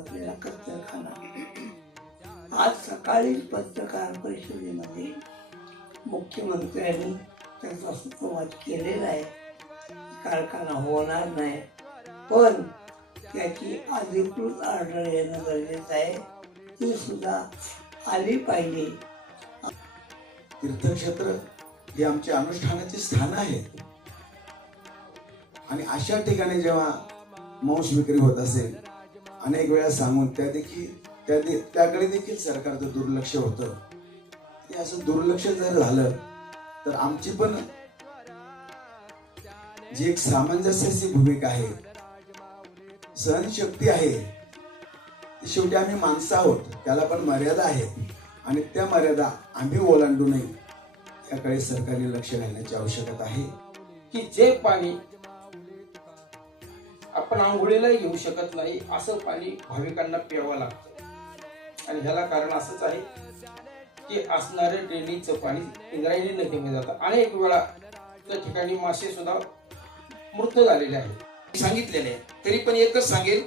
असलेला कत्तलखाना. आज सकाळी पत्रकार परिषदेमध्ये मुख्यमंत्र्यांनी त्याचा सुप्रवाद केलेला आहे. कारखाना होणार नाही. पण त्याची अधिकृत ऑर्डर येणं गरजेचं आहे. ती सुद्धा आली पाहिजे. तीर्थक्षेत्र हे आमचे अनुष्ठानाचे स्थान आहेत आणि अशा ठिकाणी जेव्हा मांस विक्री होत असेल अनेक वेळा सांगून त्या देखील त्या दे- त्याकडे देखील सरकारचं दुर्लक्ष होतं. ते असं दुर्लक्ष जर झालं तर आमची पण जी एक सामंजस्याची भूमिका आहे सहनशक्ती आहे ती शेवटी आम्ही माणसं आहोत त्याला पण मर्यादा आहे. आणि त्या मर्यादा आम्ही ओलांडू नये याकडे सरकारने लक्ष घालण्याची आवश्यकता आहे. की जे पाणी आपण आंघोळीला घेऊ शकत नाही असं पाणी भाविकांना प्यावं लागतं. आणि ह्याला कारण असंच आहे की असणारे ड्रेनेजचं पाणी इंद्रायणी नदीमध्ये जातं. अनेक वेळा त्या ठिकाणी मासे सुद्धा मृत झालेले आहेत. सांगितलेले आहे. तरी पण एकच सांगेल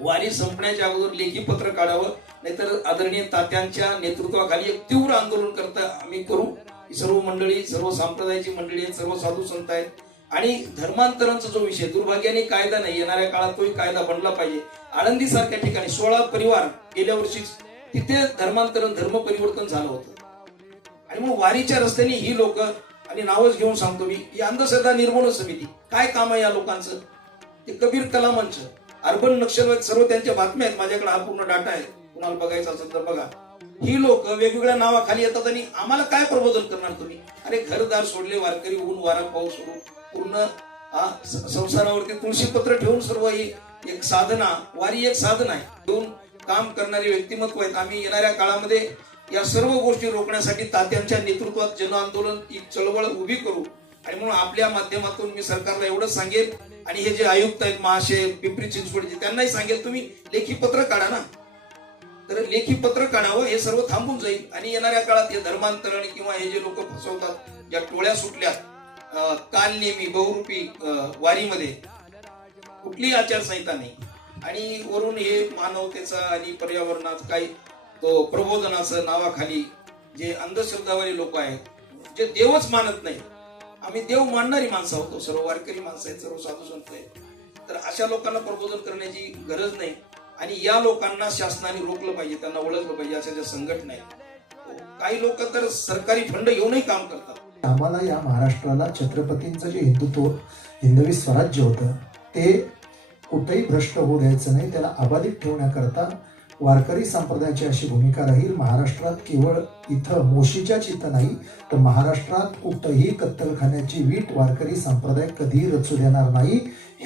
वारी संपण्याच्या अगोदर लेखी पत्र काढावं नाहीतर आदरणीय तात्यांच्या नेतृत्वाखाली एक तीव्र आंदोलन करता आम्ही करू. सर्व मंडळी सर्व संप्रदायाची मंडळी आहेत सर्व साधू संत आहेत. आणि धर्मांतरांचा जो विषय दुर्भाग्याने कायदा नाही येणाऱ्या काळात तोही कायदा बनला पाहिजे. आळंदी सारख्या ठिकाणी सोळा परिवार गेल्या वर्षी तिथे धर्मांतरण धर्म परिवर्तन झालं होतं. आणि मग वारीच्या रस्त्याने ही लोक आणि नावच घेऊन सांगतो मी ही अंधश्रद्धा निर्मूलन समिती काय काम आहे या लोकांचं? ते कबीर कलामंच अर्बन नक्षलवाद सर्व त्यांच्या बातम्या आहेत माझ्याकडे हा पूर्ण डाटा आहे. कुणाला बघायचा असेल तर बघा. ही लोक वेगवेगळ्या नावाखाली येतात आणि आम्हाला काय प्रबोधन करणार तुम्ही? अरे घरदार सोडले वारकरी ऊन वारा पाऊस सोडून पूर्ण हा, संसारावरती तुळशी पत्र ठेवून सर्व ही एक साधना वारी एक साधन आहे. दोन काम करणारे व्यक्तिमत्व आहेत. आम्ही येणाऱ्या काळामध्ये या सर्व गोष्टी रोखण्यासाठी तात्यांच्या नेतृत्वात जन आंदोलन ही चळवळ उभी करू. आणि म्हणून आपल्या माध्यमातून मी सरकारला एवढंच सांगेल आणि हे जे आयुक्त आहेत महाशय पिंपरी चिंचवडचे त्यांनाही सांगेल तुम्ही लेखी पत्र काढा ना. तर लेखी पत्र काढावं हे सर्व थांबून जाईल. आणि येणाऱ्या काळात हे धर्मांतरण किंवा हे जे लोक फसवतात ज्या टोळ्या सुटल्या काल नेहमी बहुरूपी वारीमध्ये कुठलीही आचारसंहिता नाही. आणि वरून हे मानवतेचा आणि पर्यावरणात काही तो प्रबोधनाचं नावाखाली जे अंधश्रद्धावाली लोक आहेत जे देवच मानत नाही आम्ही देव मानणारी माणसं आहोत सर्व वारकरी माणसं आहेत सर्व साधू संत आहेत. तर अशा लोकांना प्रबोधन करण्याची गरज नाही. आणि या लोकांना शासनाने रोखलं पाहिजे त्यांना ओळखलं पाहिजे अशा ज्या संघटना आहेत. काही लोक तर सरकारी फंड घेऊनही काम करतात. आम्हाला या महाराष्ट्राला छत्रपतींचं जे हिंदुत्व हिंदवी स्वराज्य होतं ते कुठेही भ्रष्ट होऊ द्यायचं नाही त्याला अबाधित ठेवण्याकरता वारकरी संप्रदायाची अशी भूमिका राहील. महाराष्ट्रात केवळ इथं मोशीच्याच इथं नाही तर महाराष्ट्रात कुठंही कत्तलखान्याची वीट वारकरी संप्रदाय कधीही रचू देणार नाही.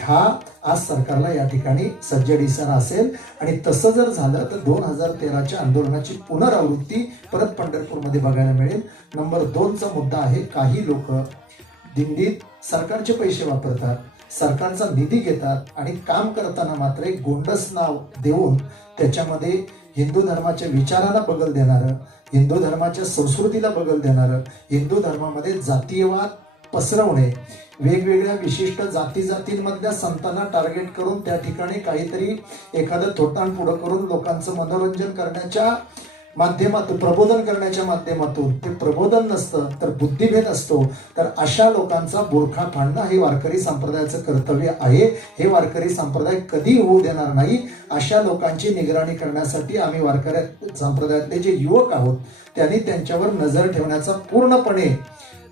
हा आज सरकारला या ठिकाणी सज्ज इशारा असेल. आणि तसं जर झालं तर दोन हजार तेराच्या आंदोलनाची पुनरावृत्ती परत पंढरपूरमध्ये बघायला मिळेल. नंबर दोनचा मुद्दा आहे काही लोक दिंडीत सरकारचे पैसे वापरतात. सरकारचा निधी घेतात आणि काम करताना मात्र एक गोंडस नाव देऊन त्याच्यामध्ये हिंदू धर्माच्या विचाराला बगल देणारं हिंदू धर्माच्या संस्कृतीला बगल देणारं हिंदू धर्मामध्ये जातीयवाद पसरवणे वेगवेगळ्या विशिष्ट जाती जातींमधल्या संतांना टार्गेट करून त्या ठिकाणी काहीतरी एखादं थोटाण पुढं करून लोकांचं मनोरंजन करण्याच्या माध्यमातून प्रबोधन करण्याच्या माध्यमातून ते प्रबोधन नसतं तर बुद्धिभेद असतो. तर अशा लोकांचा बोरखा फाडणं हे वारकरी संप्रदायाचं कर्तव्य आहे. हे वारकरी संप्रदाय कधी होऊ देणार नाही. अशा लोकांची निगराणी करण्यासाठी आम्ही वारकरी संप्रदायातले जे युवक आहोत त्यांनी त्यांच्यावर नजर ठेवण्याचा पूर्णपणे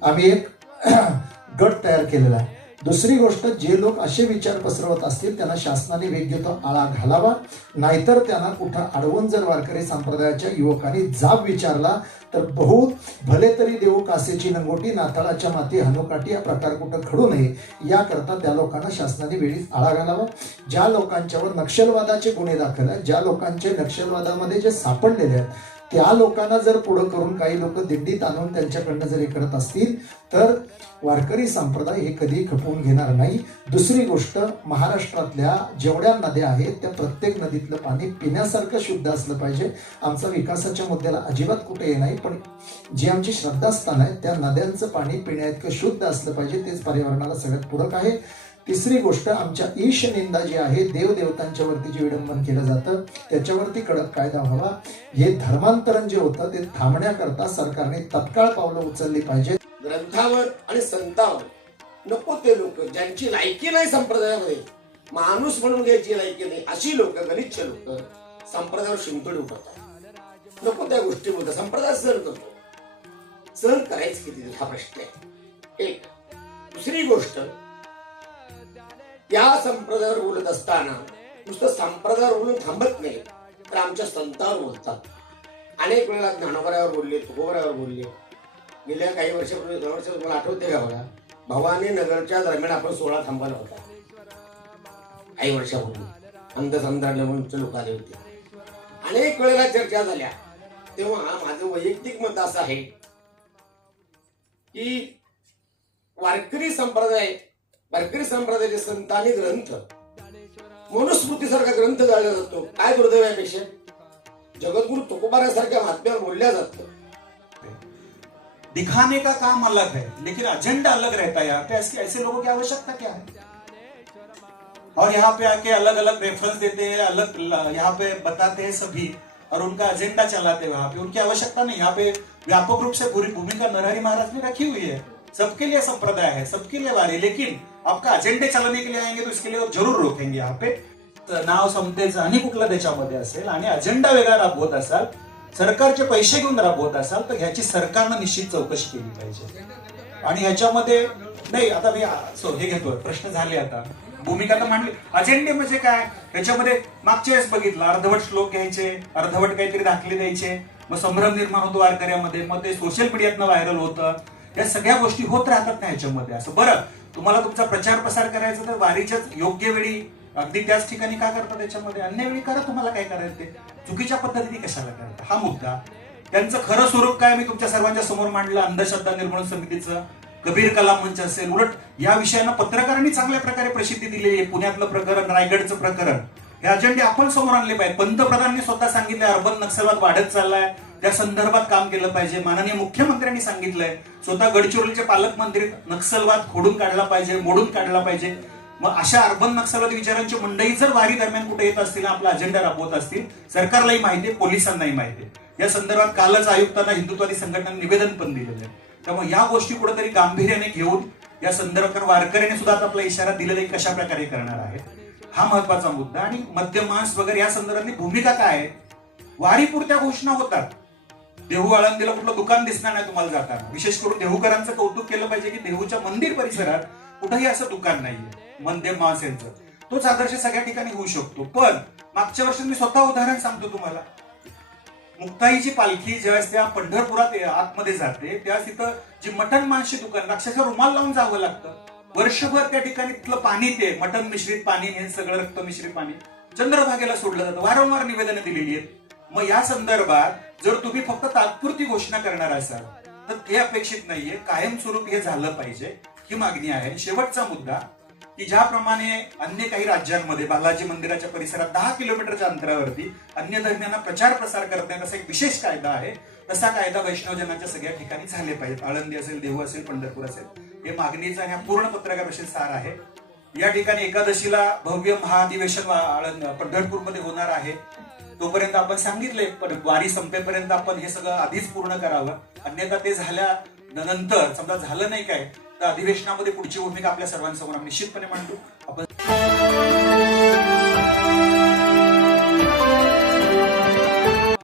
आम्ही एक गट तयार केलेला आहे. दुसरी गोष्ट जे लोक असे विचार पसरवत असतील त्यांना शासनाने वेग तो आळा घालावा. नाहीतर त्यांना कुठं अडवून जर वारकरी संप्रदायाच्या युवकांनी जाब विचारला तर बहुत भले तरी देऊ कासेची लंगोटी नाताळाच्या माती हनुकाटी या प्रकार कुठं घडू नये याकरता त्या लोकांना शासनाने वेळीच आळा घालावा. ज्या लोकांच्यावर नक्षलवादाचे गुन्हे दाखल आहेत ज्या लोकांचे नक्षलवादामध्ये जे सापडलेले आहेत त्या लोकांना जर पुढं करून काही लोक दिंडीत आणून त्यांच्याकडनं जरी करत असतील तर वारकरी संप्रदाय हे कधी खपवून घेणार नाही. दुसरी गोष्ट महाराष्ट्रातल्या जेवढ्या नद्या आहेत त्या प्रत्येक नदीतलं पाणी पिण्यासारखं शुद्ध असलं पाहिजे. आमचा विकासाच्या मुद्द्याला अजिबात कुठे हे नाही पण जी आमची श्रद्धास्थान आहे त्या नद्यांचं पाणी पिण्याइतकं शुद्ध असलं पाहिजे तेच पर्यावरणाला सगळ्यात पूरक आहे. तिसरी गोष्ट आमच्या ईशनिंदा जी आहे देवदेवतांच्या वरती जे विडंबन केलं जातं त्याच्यावरती कडक कायदा व्हावा. हे धर्मांतरण जे होतं ते थांबण्याकरता सरकारने तत्काळ पावलं उचलली पाहिजे ग्रंथावर आणि संतावर नको ते लोक ज्यांची लायकी नाही संप्रदायामध्ये. माणूस म्हणून घ्यायची लायकी नाही अशी लोक गलिच्छ लोक संप्रदायावर शिंतोडी उभारतात नको त्या गोष्टी बोलतात संप्रदाय सहन करतो. सहन करायचं किती? हा प्रश्न आहे. एक दुसरी गोष्ट त्या संप्रदायावर बोलत असताना नुसतं संप्रदायावर बोलून थांबत नाही तर आमच्या संतांवर बोलतात. अनेक वेळेला ज्ञानोबऱ्यावर बोलले तुकोबऱ्यावर बोलले. गेल्या काही वर्षापूर्वी दोन वर्ष तुम्हाला आठवते का बघा? भवानी नगरच्या दरम्यान आपण सोळा थांबवला होता. काही वर्षापूर्वी. अंधसंधारले म्हणून लोक आले होते. अनेक वेळेला चर्चा झाल्या. तेव्हा माझं वैयक्तिक मत असं आहे की वारकरी संप्रदाय वारकरी संप्रदायाचे संतांनी ग्रंथ मनुस्मृतीसारखा ग्रंथ जाळला जातो. काय दुर्दैव आहे पेक्षा जगद्गुरु तुकोबारासारख्या महात्म्यावर बोलल्या जातं. दिखाने का काम अलग है, लेकिन एजेंडा अलग रहता है यहाँ पे. ऐसे ऐसे लोगों की आवश्यकता क्या है? और यहाँ पे आके अलग अलग रेफरेंस देते हैं, अलग यहाँ पे बताते हैं सभी, और उनका एजेंडा चलाते हैं वहाँ पे. उनकी आवश्यकता नहीं, यहाँ पे व्यापक रूप से पूरी भूमिका नरहरी महाराज ने रखी हुई है. सबके लिए संप्रदाय है सबके लिए वारी लेकिन आपका एजेंडे चलाने के लिए आएंगे तो इसके लिए जरूर रोकेंगे यहाँ पे। तर नाव समतेचं आणि कुठलं त्याच्यामध्ये असेल आणि अजेंडा वेगळा राबवत असाल सरकारचे पैसे घेऊन राबवत असाल तर ह्याची सरकारनं निश्चित चौकशी केली पाहिजे. आणि ह्याच्यामध्ये नाही आता मी सो हे घेतोय प्रश्न झाले आता. भूमिका तर मांडली. अजेंडे म्हणजे काय? त्याच्यामध्ये मागच्या वेळेस बघितलं अर्धवट श्लोक घ्यायचे अर्धवट काहीतरी दाखले द्यायचे. मग संभ्रम निर्माण होतो वारकऱ्यामध्ये मग ते सोशल मीडियातनं व्हायरल होतं. या सगळ्या गोष्टी होत राहतात ना ह्याच्यामध्ये असं बरं तुम्हाला तुमचा प्रचार प्रसार करायचा तर वारीच्याच योग्य वेळी अगदी त्याच ठिकाणी का करता त्याच्यामध्ये अन्य वेळी करा तुम्हाला काय करायचं ते. चुकीच्या पद्धतीने कशाला करता? हा मुद्दा. त्यांचं खरं स्वरूप काय मी तुमच्या सर्वांच्या समोर मांडलं अंधश्रद्धा निर्मूलन समितीचं कबीर कला मंच असेल उलट या विषयांना पत्रकारांनी चांगल्या प्रकारे प्रसिद्धी दिलेली आहे. पुण्यातलं प्रकरण रायगडचं प्रकरण. हे अजेंडे आपण समोर आणले पाहिजे पंतप्रधानांनी स्वतः सांगितलंय अर्बन नक्षलवाद वाढत चाललाय. त्या संदर्भात काम केलं पाहिजे. माननीय मुख्यमंत्र्यांनी सांगितलंय स्वतः गडचिरोलीचे पालकमंत्री नक्षलवाद खोडून काढला पाहिजे मोडून काढला पाहिजे. मग अशा अर्बन नक्षलवादी विचारांची मंडळी जर वारी दरम्यान कुठे येत असतील आपला अजेंडा राबवत असतील सरकारलाही माहिती आहे पोलिसांनाही माहिती आहे. या संदर्भात कालच आयुक्तांना हिंदुत्वादी संघटनांनी निवेदन पण दिलेलं आहे. त्यामुळे या गोष्टी कुठेतरी गांभीर्याने घेऊन या संदर्भात वारकऱ्याने सुद्धा आपला इशारा दिलेला कशा प्रकारे करणार आहे. हा महत्त्वाचा मुद्दा. आणि मध्यमांस वगैरे या संदर्भातली भूमिका काय आहे? वारीपुरत्या घोषणा होतात. देहू आळंदीला कुठलं दुकान दिसणार नाही तुम्हाला जाताना. विशेष करून देहूकरांचं कौतुक केलं पाहिजे की देहूच्या मंदिर परिसरात कुठंही असं दुकान नाहीये. मंदिर मांस यांचं तोच आदर्श सगळ्या ठिकाणी होऊ शकतो. पण मागच्या वर्षी मी स्वतः उदाहरण सांगतो तुम्हाला. मुक्ताईची पालखी ज्यावेळेस त्या पंढरपुरात आतमध्ये जाते त्यावेळेस तिथं जी मटण मांसची दुकान अक्षरशः रुमाल लावून जावं लागतं. वर्षभर त्या ठिकाणी तिथलं पाणी ते मटण मिश्रित पाणी हे सगळं रक्त मिश्रित पाणी चंद्रभागेला सोडलं जातं. वारंवार निवेदनं दिलेली आहेत. मग या संदर्भात जर तुम्ही फक्त तात्पुरती घोषणा करणार असाल तर हे अपेक्षित नाहीये. कायमस्वरूप हे झालं पाहिजे. ही मागणी आहे. शेवटचा मुद्दा की ज्याप्रमाणे अन्य काही राज्यांमध्ये बालाजी मंदिराच्या परिसरात दहा किलोमीटरच्या अंतरावरती अन्य धर्मियांना प्रचार प्रसार करण्यात असा एक विशेष कायदा आहे. तसा कायदा वैष्णवजनाच्या सगळ्या ठिकाणी झाले पाहिजेत. आळंदी असेल देहू असेल पंढरपूर असेल. हे मागणीचा ह्या पूर्ण पत्रकार परिषद सार आहे. या ठिकाणी एकादशीला भव्य महाधिवेशन आळंद पंढरपूरमध्ये होणार आहे. तोपर्यंत आपण सांगितलंय पण वारी संपेपर्यंत आपण हे सगळं आधीच पूर्ण करावं. अन्यथा ते झाल्या नंतर समजा झालं नाही काय तर अधिवेशनामध्ये पुढची भूमिका आपल्या सर्वांसमोर निश्चितपणे मांडू. आपण